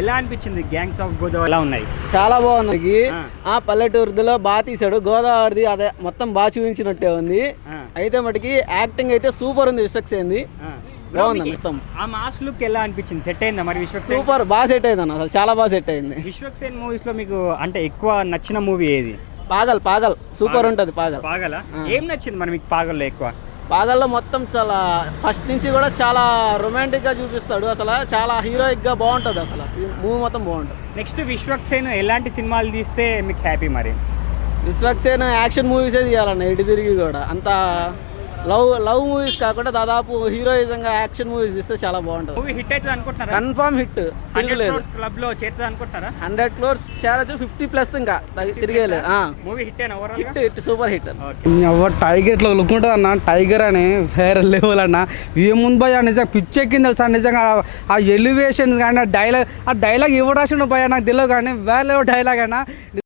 ఎలా అనిపించింది gangs of Godavari ఎలా ఉన్నాయి? చాలా బాగుంది. ఆ. ఆ పల్లెటూరులో బాగా తీసాడు. గోదావరిది అదే మొత్తం బాగా చూపించినట్టే ఉంది. ఆ. అయితే మటుకి యాక్టింగ్ అయితే సూపర్ ఉంది. విశ్వక్సేన్ది బాగుంది మొత్తం. ఆ మాస్ లుక్ ఎలా అనిపించింది? సెట్ అయిందా మరి విశ్వక్సేన్? సూపర్ బాగా సెట్ అయింది అన్న, అసలు చాలా బాగా సెట్ అయింది. విశ్వక్సేన్ మూవీస్ లో మీకు అంటే ఎక్కువ నచ్చిన మూవీ ఏది? పాగల్ పాగల్ సూపర్ ఉంటది. పాగల్ పాగల. ఏం నచ్చింది మరి మీకు పాగల్లో ఎక్కువ? పాగల్లో మొత్తం చాలా ఫస్ట్ నుంచి కూడా చాలా రొమాంటిక్ గా చూపిస్తాడు. అసలు చాలా హీరోయిక్ గా బాగుంటది. అసలు మూవీ మొత్తం బాగుంటది. నెక్స్ట్ విశ్వక్సేన్ ఎలాంటి సినిమాలు తీస్తే మీకు హ్యాపీ మరి? విశ్వక్సేన్ యాక్షన్ మూవీసే తీయాలన్న, ఇటు తిరిగి కూడా అంత లవ్ మూవీస్ కాకుండా దాదాపు హీరోయిజంగా యాక్షన్ మూవీస్ ఇస్తే చాలా బాగుంటుంది. మూవీ హిట్ అవుతుంది అనుకుంటున్నారా? కన్ఫర్మ్ హిట్, తిరగలేదు. క్లబ్ లో చేరుతుంది అనుకుంటారా? 100 crores చేరచ్చు, 50+ ఇంకా తిరిగేలేదు. మూవీ హిట్ అయినా ఓవరాల్ గా? Hit super hit. టైగర్ ఇట్లా లుక్ ఉంటుంది అన్న. టైగర్ అని వేరే లెవెల్ అన్న. ఏముంది భయ నిజంగా పిచ్చెక్కింది తెలుసా నిజంగా. ఆ ఎలివేషన్స్ కానీ ఆ డైలాగ్ ఇవ్వడాల్సిన భయ నాకు తెలియదు కానీ వేరే డైలాగ్ అన్న.